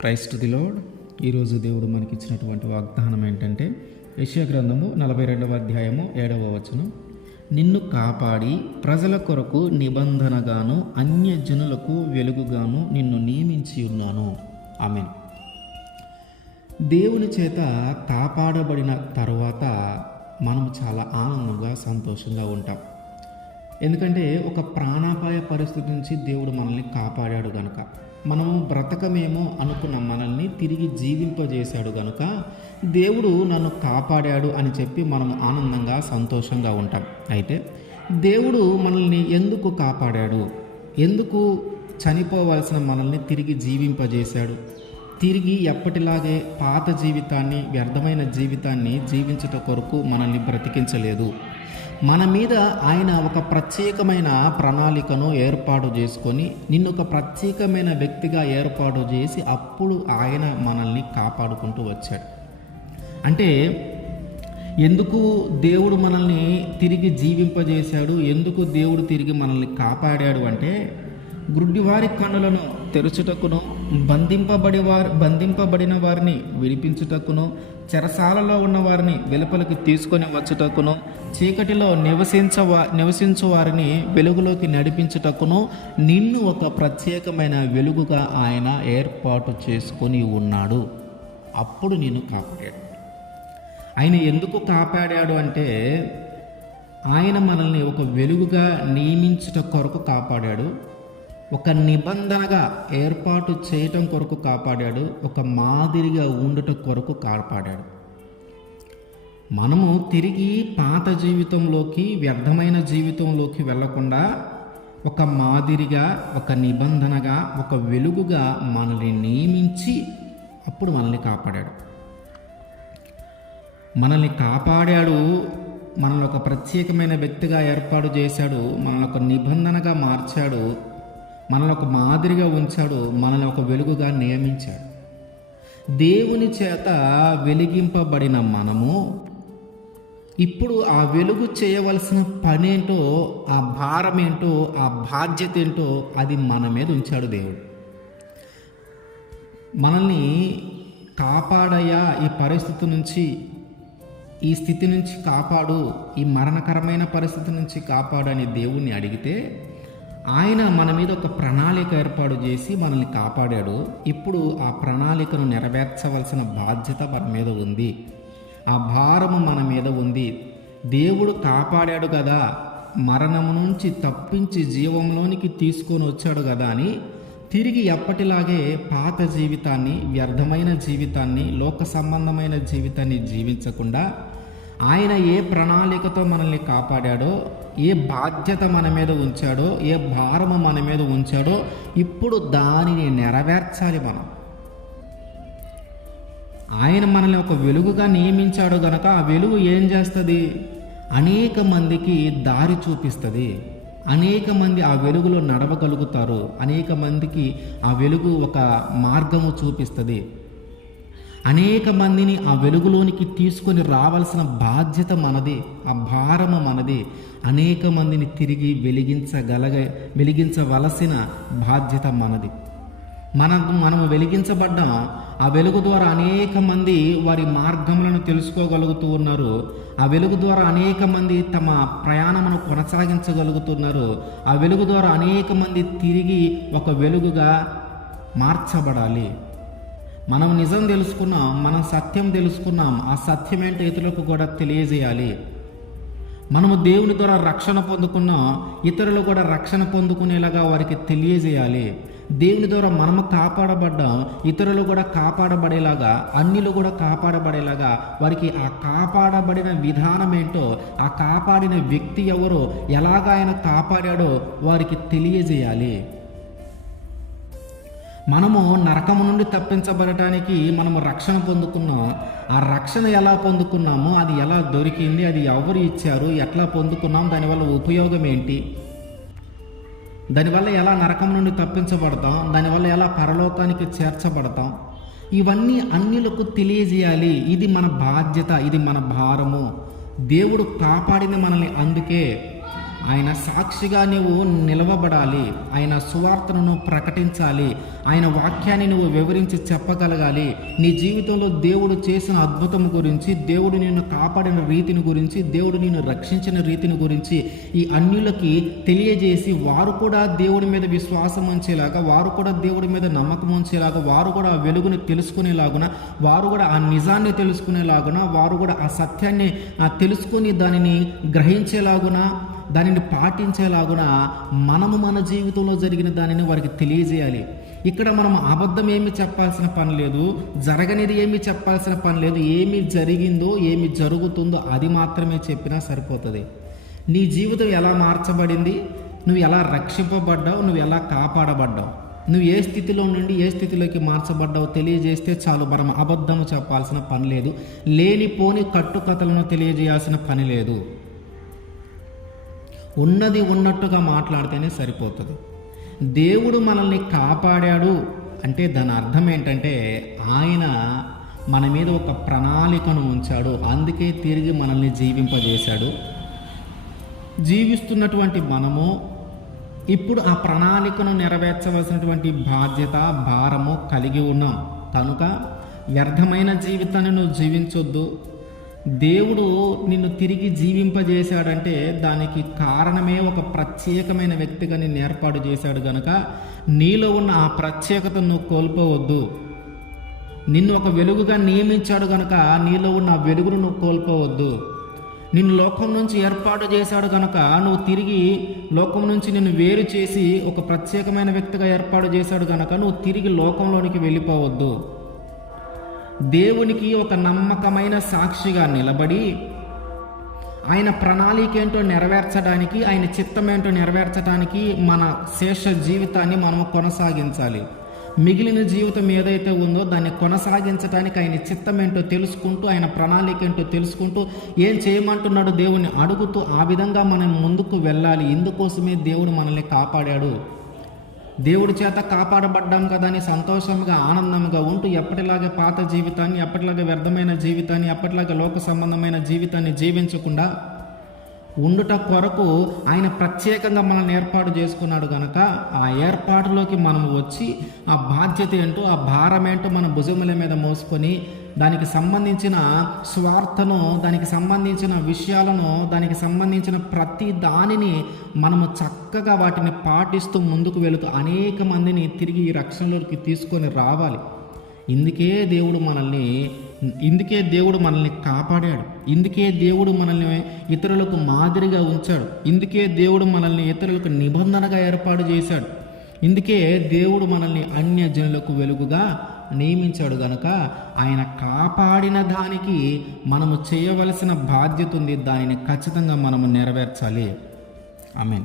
Christ the load ఈరోజు దేవుడు మనకి ఇచ్చినటువంటి వాగ్దానం ఏంటంటే యశ్యా గ్రంథము నలభై రెండవ అధ్యాయము ఏడవ వచనం. నిన్ను కాపాడి ప్రజల కొరకు నిబంధనగాను అన్యజనులకు వెలుగుగాను నిన్ను నియమించి ఉన్నాను. ఆమె దేవుని చేత కాపాడబడిన తర్వాత మనం చాలా ఆనందంగా సంతోషంగా ఉంటాం. ఎందుకంటే ఒక ప్రాణాపాయ పరిస్థితి నుంచి దేవుడు మనల్ని కాపాడాడు కనుక మనము బ్రతకమేమో అనుకున్న మనల్ని తిరిగి జీవింపజేశాడు గనుక దేవుడు నన్ను కాపాడాడు అని చెప్పి మనం ఆనందంగా సంతోషంగా ఉంటాం. అయితే దేవుడు మనల్ని ఎందుకు కాపాడాడు? ఎందుకు చనిపోవలసిన మనల్ని తిరిగి జీవింపజేశాడు? తిరిగి ఎప్పటిలాగే పాత జీవితాన్ని వ్యర్థమైన జీవితాన్ని జీవించట కొరకు మనల్ని బ్రతికించలేదు. మన మీద ఆయన ఒక ప్రత్యేకమైన ప్రణాళికను ఏర్పాటు చేసుకొని నిన్ను ఒక ప్రత్యేకమైన వ్యక్తిగా ఏర్పాటు చేసి అప్పుడు ఆయన మనల్ని కాపాడుకుంటూ వచ్చాడు. అంటే ఎందుకు దేవుడు మనల్ని తిరిగి జీవింపజేశాడు? ఎందుకు దేవుడు తిరిగి మనల్ని కాపాడాడు అంటే గుడ్డివారి కన్నులను తెరుచుటకును బంధింపబడి వారు బంధింపబడిన వారిని విడిపించుటకును చెరసాలలో ఉన్న వారిని వెలుపలికి తీసుకొని వచ్చుటకును చీకటిలో నివసించవా నివసించు వారిని వెలుగులోకి నడిపించుటకును నిన్ను ఒక ప్రత్యేకమైన వెలుగుగా ఆయన ఏర్పాటు చేసుకొని ఉన్నాడు. అప్పుడు నేను కాపాడాడు. ఆయన ఎందుకు కాపాడాడు అంటే ఆయన మనల్ని ఒక వెలుగుగా నియమించుట కొరకు కాపాడాడు. ఒక నిబంధనగా ఏర్పాటు చేయటం కొరకు కాపాడాడు ఒక మాదిరిగా ఉండటం కొరకు కాపాడాడు. మనము తిరిగి పాత జీవితంలోకి వ్యర్థమైన జీవితంలోకి వెళ్ళకుండా ఒక మాదిరిగా ఒక నిబంధనగా ఒక వెలుగుగా మనల్ని నియమించి అప్పుడు మనల్ని కాపాడాడు. మనల్ని కాపాడాడు మనల్ని ఒక ప్రత్యేకమైన వ్యక్తిగా ఏర్పాటు చేశాడు మనల్ని ఒక నిబంధనగా మార్చాడు మనల్ని ఒక మాదిరిగా ఉంచాడు మనల్ని ఒక వెలుగుగా నియమించాడు. దేవుని చేత వెలిగింపబడిన మనము ఇప్పుడు ఆ వెలుగు చేయవలసిన పనేంటో ఆ భారం ఏంటో ఆ బాధ్యత ఏంటో అది మన మీద ఉంచాడు దేవుడు. మనల్ని కాపాడయ్యా ఈ పరిస్థితి నుంచి ఈ స్థితి నుంచి కాపాడు ఈ మరణకరమైన పరిస్థితి నుంచి కాపాడని దేవుణ్ణి అడిగితే ఆయన మన మీద ఒక ప్రణాళిక ఏర్పాటు చేసి మనల్ని కాపాడాడు. ఇప్పుడు ఆ ప్రణాళికను నెరవేర్చవలసిన బాధ్యత మన మీద ఉంది. ఆ భారము మన మీద ఉంది. దేవుడు కాపాడాడు కదా. మరణము నుంచి తప్పించి జీవంలోనికి తీసుకొని వచ్చాడు కదా అని తిరిగి ఎప్పటిలాగే పాత జీవితాన్ని వ్యర్థమైన జీవితాన్ని లోక సంబంధమైన జీవితాన్ని జీవించకుండా ఆయన ఏ ప్రణాళికతో మనల్ని కాపాడాడో ఏ బాధ్యత మన మీద ఉంచాడో ఏ భారము మన మీద ఉంచాడో ఇప్పుడు దానిని నెరవేర్చాలి మనం. ఆయన మనల్ని ఒక వెలుగుగా నియమించాడు గనక ఆ వెలుగు ఏం చేస్తుంది? అనేక మందికి దారి చూపిస్తుంది. అనేక మంది ఆ వెలుగులో నడవగలుగుతారు. అనేక మందికి ఆ వెలుగు ఒక మార్గము చూపిస్తుంది. అనేక మందిని ఆ వెలుగులోనికి తీసుకొని రావాల్సిన బాధ్యత మనది ఆ భారము మనది. అనేక మందిని తిరిగి వెలిగించగలగ వెలిగించవలసిన బాధ్యత మనది. మన మనము వెలిగించబడ్డాం ఆ వెలుగు ద్వారా అనేక మంది వారి మార్గములను తెలుసుకోగలుగుతూ ఉన్నారు. ఆ వెలుగు ద్వారా అనేక మంది తమ ప్రయాణమును కొనసాగించగలుగుతున్నారు. ఆ వెలుగు ద్వారా అనేక మంది తిరిగి ఒక వెలుగుగా మార్చబడాలి. మనం నిజం తెలుసుకున్నాం మనం సత్యం తెలుసుకున్నాం ఆ సత్యం ఏంటో ఇతరులకు కూడా తెలియజేయాలి. మనము దేవుని ద్వారా రక్షణ పొందుకున్నాం ఇతరులు కూడా రక్షణ పొందుకునేలాగా వారికి తెలియజేయాలి. దేవుని ద్వారా మనము కాపాడబడ్డాం ఇతరులు కూడా కాపాడబడేలాగా అన్నిలు కూడా కాపాడబడేలాగా వారికి ఆ కాపాడబడిన విధానం ఏంటో ఆ కాపాడిన వ్యక్తి ఎవరో ఎలాగ ఆయన కాపాడాడో వారికి తెలియజేయాలి. మనము నరకము నుండి తప్పించబడటానికి మనము రక్షణ పొందుకున్నాం ఆ రక్షణ ఎలా పొందుకున్నామో అది ఎలా దొరికింది అది ఎవరు ఇచ్చారు ఎట్లా పొందుకున్నాం దానివల్ల ఉపయోగం ఏంటి? దానివల్ల ఎలా నరకం నుండి తప్పించబడతాం దానివల్ల ఎలా పరలోకానికి చేర్చబడతాం? ఇవన్నీ అన్నిలకు తెలియజేయాలి. ఇది మన బాధ్యత ఇది మన భారము. దేవుడు కాపాడింది మనల్ని అందుకే ఆయన సాక్షిగా నువ్వు నిలవబడాలి. ఆయన సువార్తను నువ్వు ప్రకటించాలి. ఆయన వాక్యాన్ని నువ్వు వివరించి చెప్పగలగాలి. నీ జీవితంలో దేవుడు చేసిన అద్భుతం గురించి దేవుడు నిన్ను కాపాడిన రీతిని గురించి దేవుడు నిన్ను రక్షించిన రీతిని గురించి ఈ అన్యులకి తెలియజేసి వారు కూడా దేవుడి మీద విశ్వాసం ఉంచేలాగా వారు కూడా దేవుడి మీద నమ్మకం ఉంచేలాగా వారు కూడా ఆ వెలుగుని తెలుసుకునేలాగున వారు కూడా ఆ నిజాన్ని తెలుసుకునేలాగున వారు కూడా ఆ సత్యాన్ని తెలుసుకుని దానిని గ్రహించేలాగున దానిని పాటించేలాగున మనము మన జీవితంలో జరిగిన దానిని వారికి తెలియజేయాలి. ఇక్కడ మనం అబద్ధం ఏమి చెప్పాల్సిన పని లేదు జరగనిది ఏమి చెప్పాల్సిన పని లేదు ఏమి జరిగిందో ఏమి జరుగుతుందో అది మాత్రమే చెప్పినా సరిపోతుంది. నీ జీవితం ఎలా మార్చబడింది? నువ్వు ఎలా రక్షింపబడ్డావు? నువ్వు ఎలా కాపాడబడ్డావు? నువ్వు ఏ స్థితిలో నుండి ఏ స్థితిలోకి మార్చబడ్డావు తెలియజేస్తే చాలు. మనం అబద్ధము చెప్పాల్సిన పని లేదు లేనిపోని కట్టుకథలను తెలియజేయాల్సిన పని లేదు. ఉన్నది ఉన్నట్టుగా మాట్లాడితేనే సరిపోతుంది. దేవుడు మనల్ని కాపాడాడు అంటే దాని అర్థం ఏంటంటే ఆయన మన మీద ఒక ప్రణాళికను ఉంచాడు. అందుకే తిరిగి మనల్ని జీవింపజేశాడు. జీవిస్తున్నటువంటి మనము ఇప్పుడు ఆ ప్రణాళికను నెరవేర్చవలసినటువంటి బాధ్యత భారము కలిగి ఉన్నాం. కనుక వ్యర్థమైన జీవితాన్ని నువ్వు జీవించొద్దు. దేవుడు నిన్ను తిరిగి జీవింపజేశాడంటే దానికి కారణమే ఒక ప్రత్యేకమైన వ్యక్తిగా నిన్ను ఏర్పాటు చేశాడు గనక నీలో ఉన్న ఆ ప్రత్యేకతను నువ్వు కోల్పోవద్దు. నిన్ను ఒక వెలుగుగా నియమించాడు గనక నీలో ఉన్న ఆ వెలుగును నువ్వు కోల్పోవద్దు. నిన్ను లోకం నుంచి ఏర్పాటు చేశాడు కనుక నువ్వు తిరిగి లోకం నుంచి నిన్ను వేరు చేసి ఒక ప్రత్యేకమైన వ్యక్తిగా ఏర్పాటు చేశాడు కనుక నువ్వు తిరిగి లోకంలోనికి వెళ్ళిపోవద్దు. దేవునికి ఒక నమ్మకమైన సాక్షిగా నిలబడి ఆయన ప్రణాళిక ఏంటో నెరవేర్చడానికి ఆయన చిత్తం ఏంటో నెరవేర్చడానికి మన శేష జీవితాన్ని మనం కొనసాగించాలి. మిగిలిన జీవితం ఏదైతే ఉందో దాన్ని కొనసాగించడానికి ఆయన చిత్తం ఏంటో తెలుసుకుంటూ ఆయన ప్రణాళిక ఏంటో తెలుసుకుంటూ ఏం చేయమంటున్నాడు దేవుని అడుగుతూ ఆ విధంగా మనం ముందుకు వెళ్ళాలి. ఇందుకోసమే దేవుడు మనల్ని కాపాడాడు. దేవుడి చేత కాపాడబడ్డాం కదా అని సంతోషంగా ఆనందంగా ఉంటూ ఎప్పటిలాగే పాత జీవితాన్ని ఎప్పటిలాగే వ్యర్థమైన జీవితాన్ని ఎప్పటిలాగే లోక సంబంధమైన జీవితాన్ని జీవించకుండా ఉండుట కొరకు ఆయన ప్రత్యేకంగా మనల్ని ఏర్పాటు చేసుకున్నాడు కనుక ఆ ఏర్పాటులోకి మనం వచ్చి ఆ బాధ్యత ఏంటో ఆ భారం ఏంటో మన భుజముల మీద మోసుకొని దానికి సంబంధించిన స్వార్థను దానికి సంబంధించిన విషయాలను దానికి సంబంధించిన ప్రతి దానిని మనము చక్కగా వాటిని పాటిస్తూ ముందుకు వెళుతూ అనేక మందిని తిరిగి ఈ రక్షణలోకి తీసుకొని రావాలి. ఇందుకే దేవుడు మనల్ని ఇందుకే దేవుడు మనల్ని కాపాడాడు. ఇందుకే దేవుడు మనల్ని ఇతరులకు మాదిరిగా ఉంచాడు. ఇందుకే దేవుడు మనల్ని ఇతరులకు నిబంధనగా ఏర్పాటు చేశాడు. ఇందుకే దేవుడు మనల్ని అన్య జనులకు వెలుగుగా నియమించాడు గనుక ఆయన కాపాడిన దానికి మనము చేయవలసిన బాధ్యత ఉంది. దానిని ఖచ్చితంగా మనము నెరవేర్చాలి. I mean